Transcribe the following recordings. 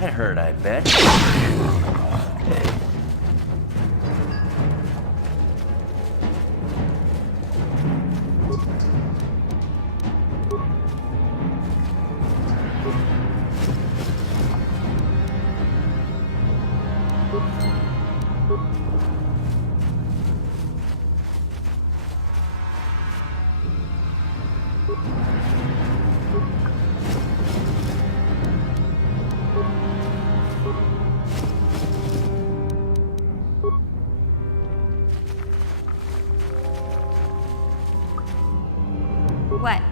That hurt, I bet. What?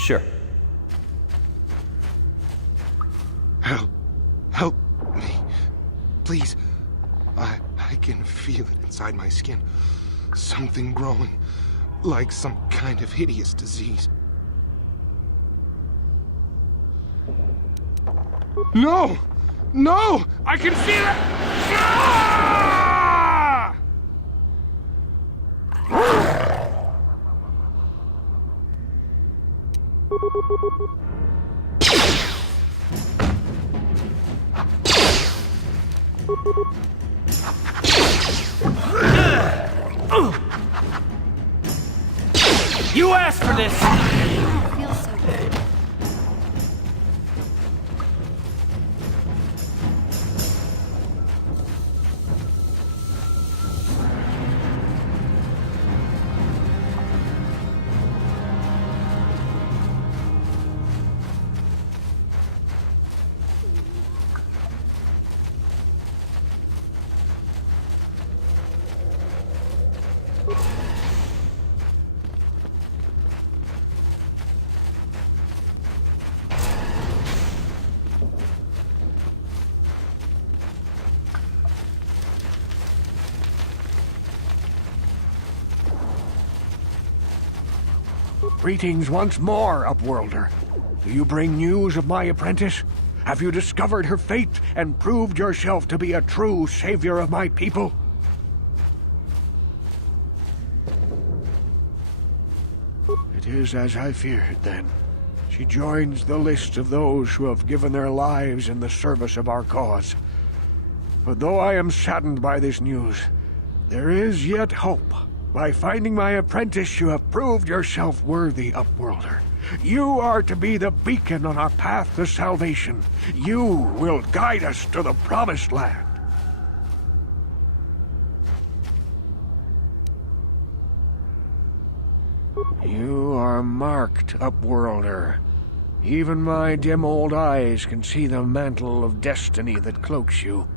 Sure. Help me. Please. I can feel it inside my skin. Something growing. Like some kind of hideous disease. No! No! I can feel it! Ah! You asked for this! It feels so good. Greetings once more, Upworlder. Do you bring news of my apprentice? Have you discovered her fate and proved yourself to be a true savior of my people? It is as I feared, then. She joins the list of those who have given their lives in the service of our cause. But though I am saddened by this news, there is yet hope. By finding my apprentice, you have proved yourself worthy, Upworlder. You are to be the beacon on our path to salvation. You will guide us to the Promised Land. You are marked, Upworlder. Even my dim old eyes can see the mantle of destiny that cloaks you.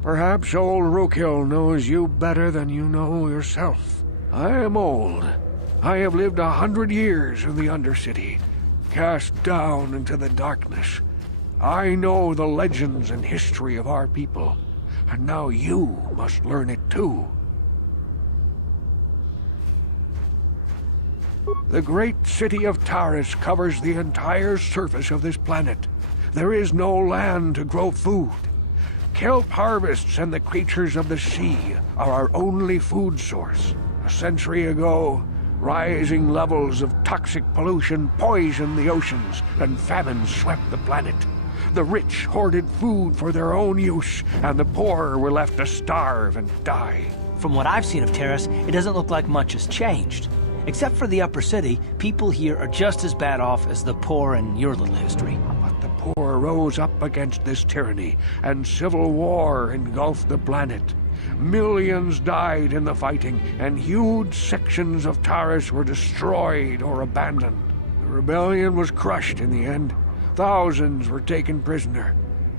Perhaps old Rookhill knows you better than you know yourself. I am old. I have lived 100 years in the Undercity, cast down into the darkness. I know the legends and history of our people, and now you must learn it too. The great city of Taris covers the entire surface of this planet. There is no land to grow food. Kelp harvests and the creatures of the sea are our only food source. A century ago, rising levels of toxic pollution poisoned the oceans, and famine swept the planet. The rich hoarded food for their own use, and the poor were left to starve and die. From what I've seen of Taris, it doesn't look like much has changed. Except for the upper city, people here are just as bad off as the poor in your little history. But the poor rose up against this tyranny, and civil war engulfed the planet. Millions died in the fighting, and huge sections of Taris were destroyed or abandoned. The rebellion was crushed in the end. Thousands were taken prisoner.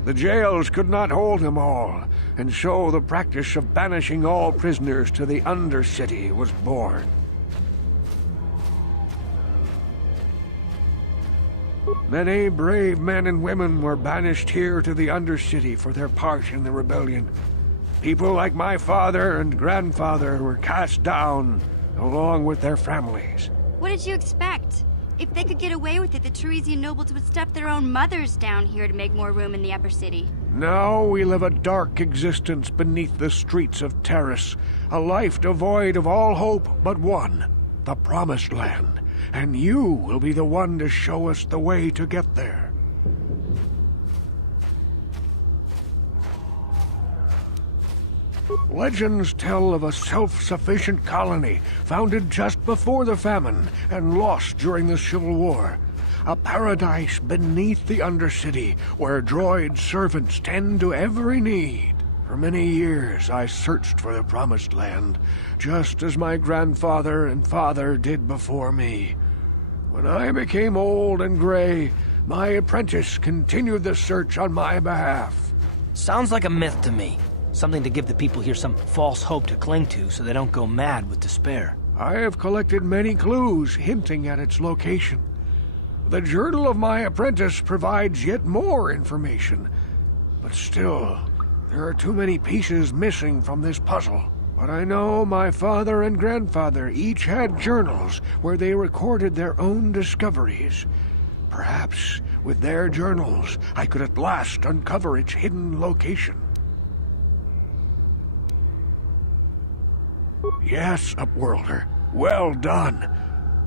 The jails could not hold them all, and so the practice of banishing all prisoners to the Undercity was born. Many brave men and women were banished here to the Undercity for their part in the rebellion. People like my father and grandfather were cast down, along with their families. What did you expect? If they could get away with it, the Teresian nobles would stuff their own mothers down here to make more room in the upper city. Now we live a dark existence beneath the streets of Taris, a life devoid of all hope but one, the Promised Land. And you will be the one to show us the way to get there. Legends tell of a self-sufficient colony founded just before the famine and lost during the Civil War. A paradise beneath the Undercity where droid servants tend to every need. For many years I searched for the Promised Land, just as my grandfather and father did before me. When I became old and gray, my apprentice continued the search on my behalf. Sounds like a myth to me. Something to give the people here some false hope to cling to so they don't go mad with despair. I have collected many clues hinting at its location. The journal of my apprentice provides yet more information. But still, there are too many pieces missing from this puzzle. But I know my father and grandfather each had journals where they recorded their own discoveries. Perhaps, with their journals, I could at last uncover its hidden location. Yes, Upworlder. Well done.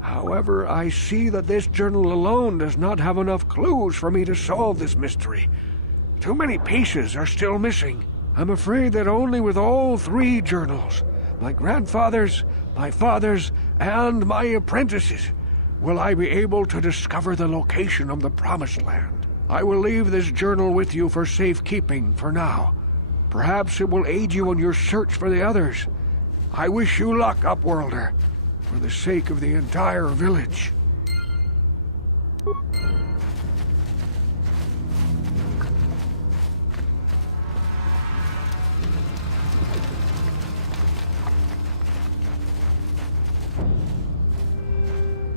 However, I see that this journal alone does not have enough clues for me to solve this mystery. Too many pieces are still missing. I'm afraid that only with all three journals, my grandfather's, my father's, and my apprentice's, will I be able to discover the location of the Promised Land. I will leave this journal with you for safekeeping for now. Perhaps it will aid you in your search for the others. I wish you luck, Upworlder, for the sake of the entire village.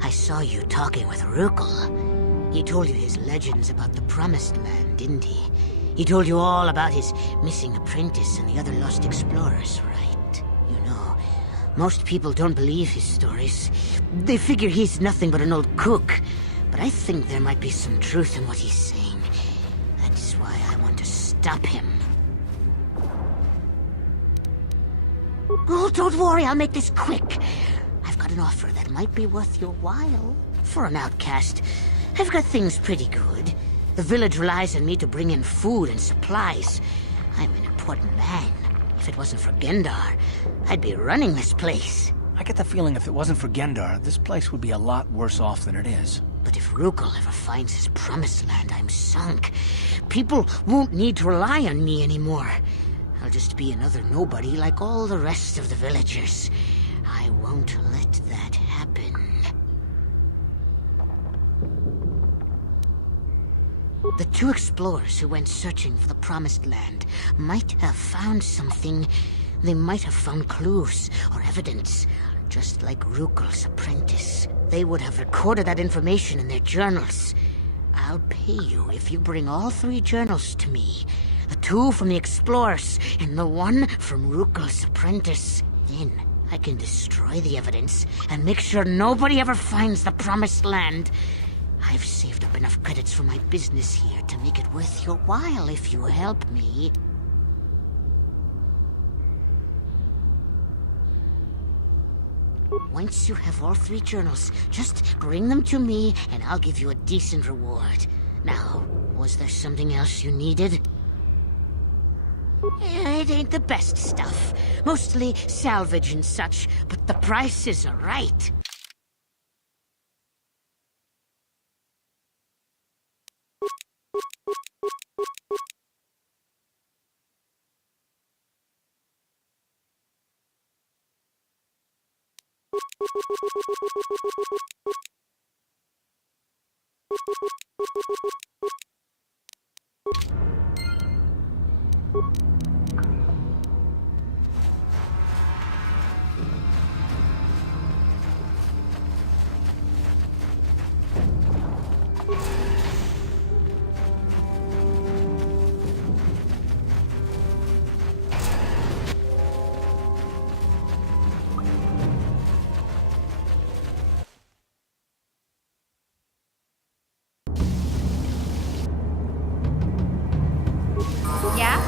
I saw you talking with Rukel. He told you his legends about the Promised Land, didn't he? He told you all about his missing apprentice and the other lost explorers, right? You know, most people don't believe his stories. They figure he's nothing but an old cook. But I think there might be some truth in what he's saying. That's why I want to stop him. Oh, don't worry, I'll make this quick. I've got an offer that might be worth your while. For an outcast, I've got things pretty good. The village relies on me to bring in food and supplies. I'm an important man. If it wasn't for Gendar, I'd be running this place. I get the feeling if it wasn't for Gendar, this place would be a lot worse off than it is. But if Rukel ever finds his Promised Land, I'm sunk. People won't need to rely on me anymore. I'll just be another nobody like all the rest of the villagers. I won't let that happen. The two explorers who went searching for the Promised Land might have found something. They might have found clues or evidence, just like Rukel's apprentice. They would have recorded that information in their journals. I'll pay you if you bring all three journals to me. The two from the explorers and the one from Rukel's apprentice. Then I can destroy the evidence and make sure nobody ever finds the Promised Land. I've saved up enough credits for my business here to make it worth your while if you help me. Once you have all three journals, just bring them to me and I'll give you a decent reward. Now, was there something else you needed? It ain't the best stuff. Mostly salvage and such, but the prices are right. Yeah?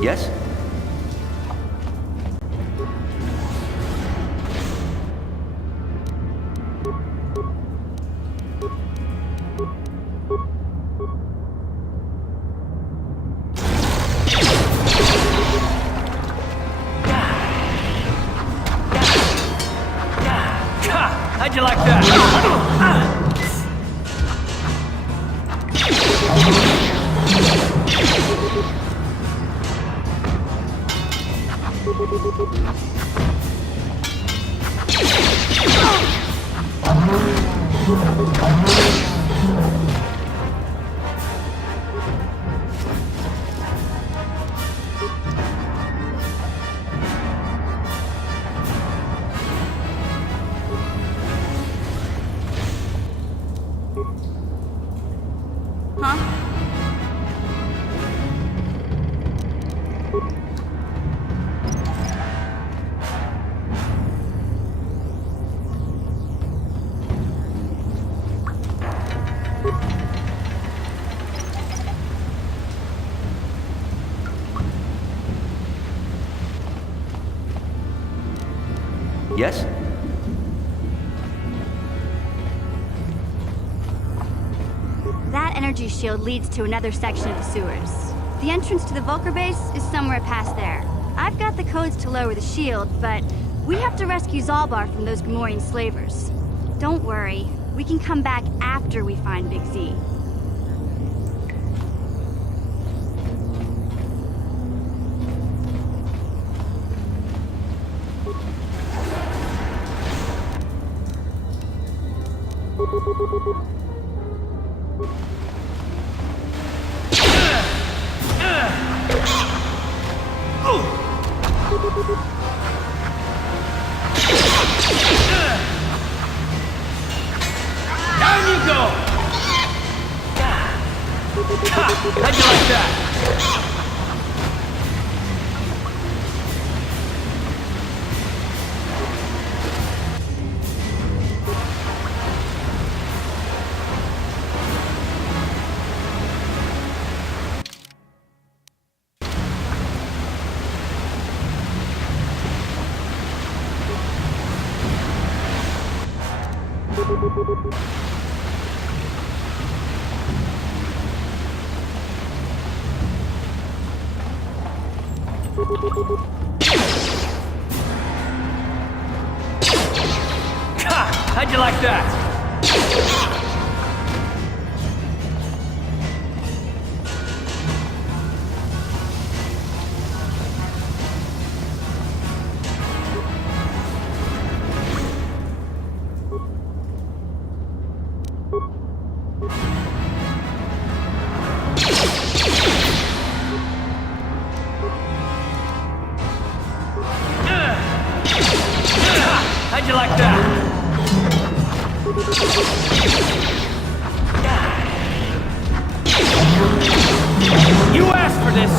Yes? How'd you like that? Huh? Yes? That energy shield leads to another section of the sewers. The entrance to the Vulcar base is somewhere past there. I've got the codes to lower the shield, but we have to rescue Zaalbar from those Gamorrean slavers. Don't worry, we can come back after we find Big Z. Down you go! How'd you like that? How'd you like that? How'd you like that? You asked for this!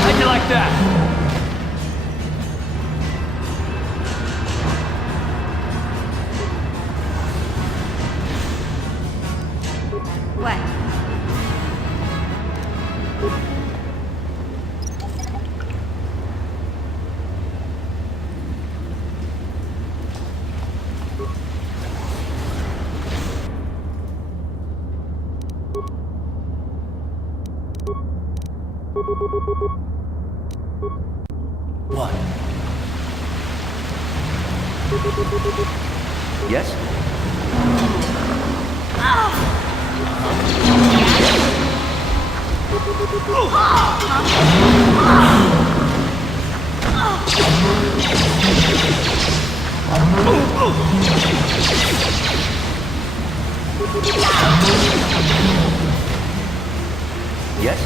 How'd you like that? that? What? What? Yes? Yes?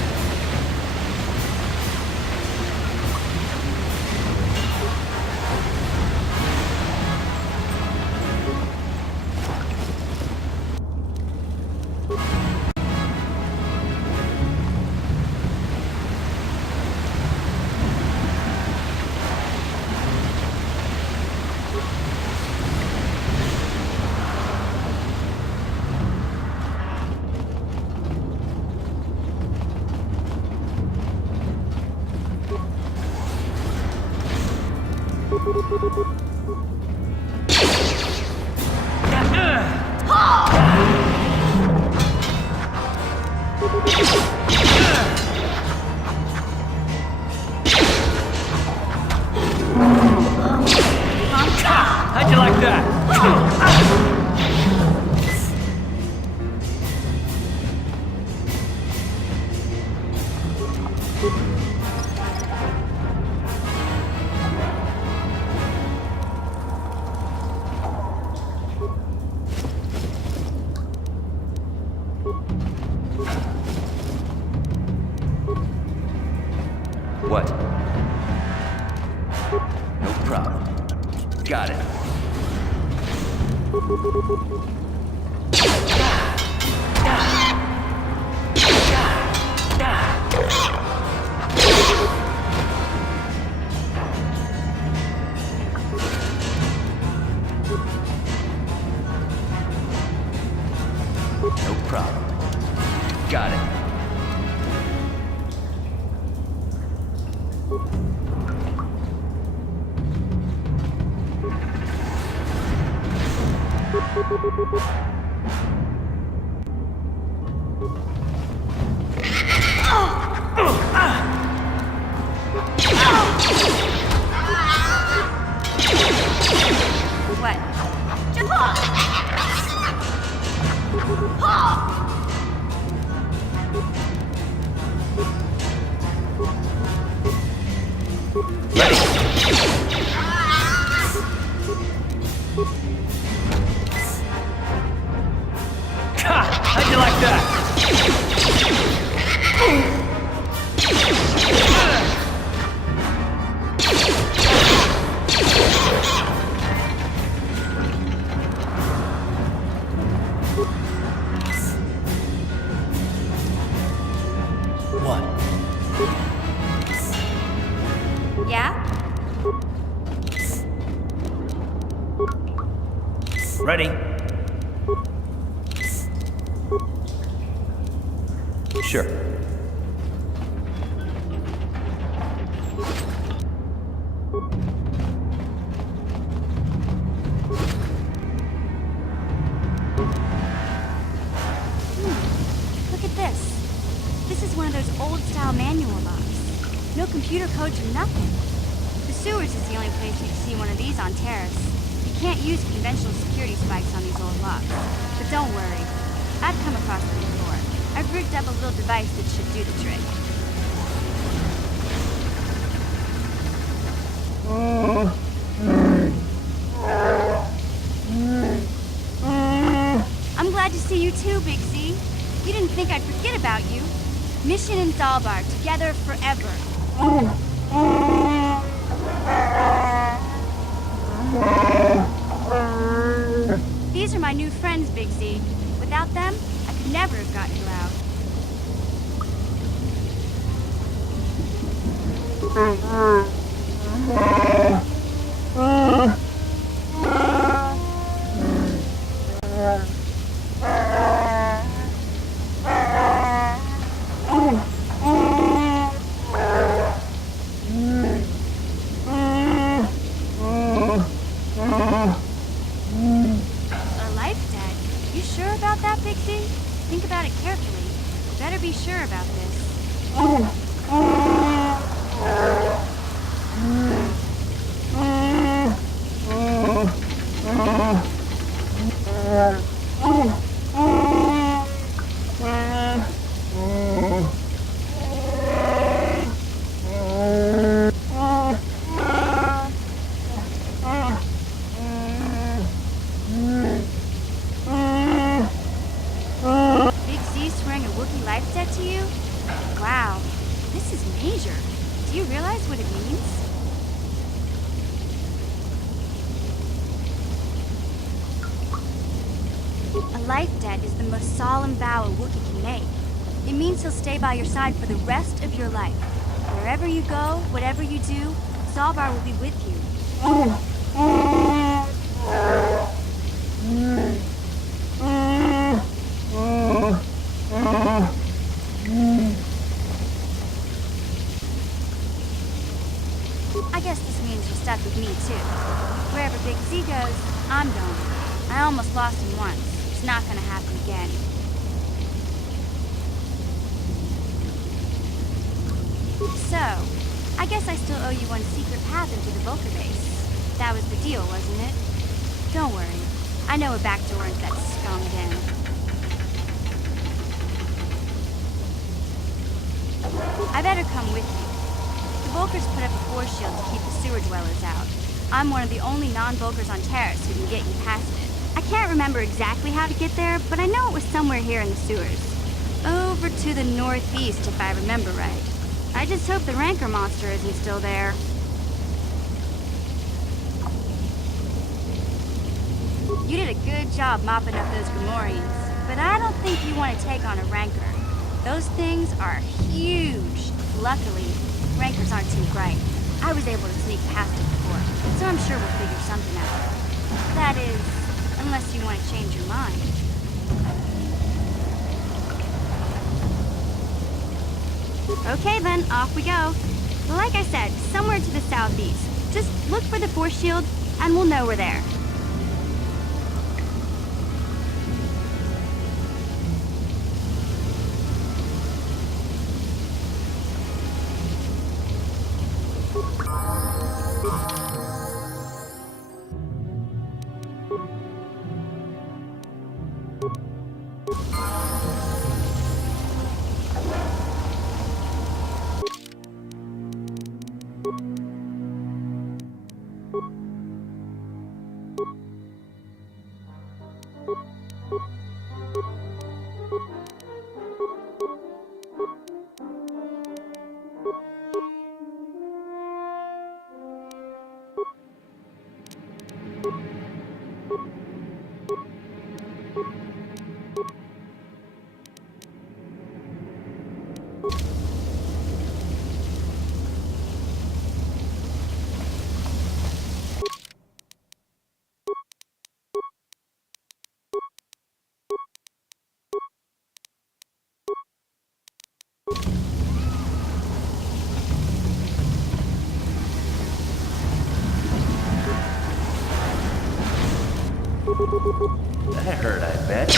How'd you like that? What? No problem. Got it. No problem. Got it. What? How'd you like that? What? Yeah? Ready? Sure. Look at this. This is one of those old-style manual locks. No computer codes or nothing. The sewers is the only place you'd see one of these on Terrace. You can't use conventional security spikes on these old locks. But don't worry. I've come across them before. I've rigged up a little device that should do the trick. I'm glad to see you too, Big Z. You didn't think I'd forget about you. Mission and Zaalbar, together forever. These are my new friends, Big Z. Without them, I could never have gotten you out. Our life's dead. You sure about that, Pixie? Think about it carefully. You better be sure about this. Big Z swearing a Wookiee life debt to you? Wow, this is major. Do you realize what it means? A life debt is the most solemn vow a Wookiee can make. It means he'll stay by your side for the rest of your life. Wherever you go, whatever you do, Zaalbar will be with you. I guess this means you're stuck with me, too. Wherever Big Z goes, I'm going. I almost lost him once. It's not gonna happen again. So, I guess I still owe you one secret path into the Vulcan base. That was the deal, wasn't it? Don't worry. I know a back door into that scum den. I better come with you. The Vulkars put up a force shield to keep the sewer dwellers out. I'm one of the only non-Vulkars on Terrace who can get you past it. I can't remember exactly how to get there, but I know it was somewhere here in the sewers. Over to the northeast, if I remember right. I just hope the Rancor monster isn't still there. You did a good job mopping up those Gamorreans, but I don't think you want to take on a Rancor. Those things are huge. Luckily, Rancors aren't too bright. I was able to sneak past it before, so I'm sure we'll figure something out. That is, unless you want to change your mind. Okay then, off we go. Like I said, somewhere to the southeast. Just look for the force shield, and we'll know we're there. That hurt, I bet.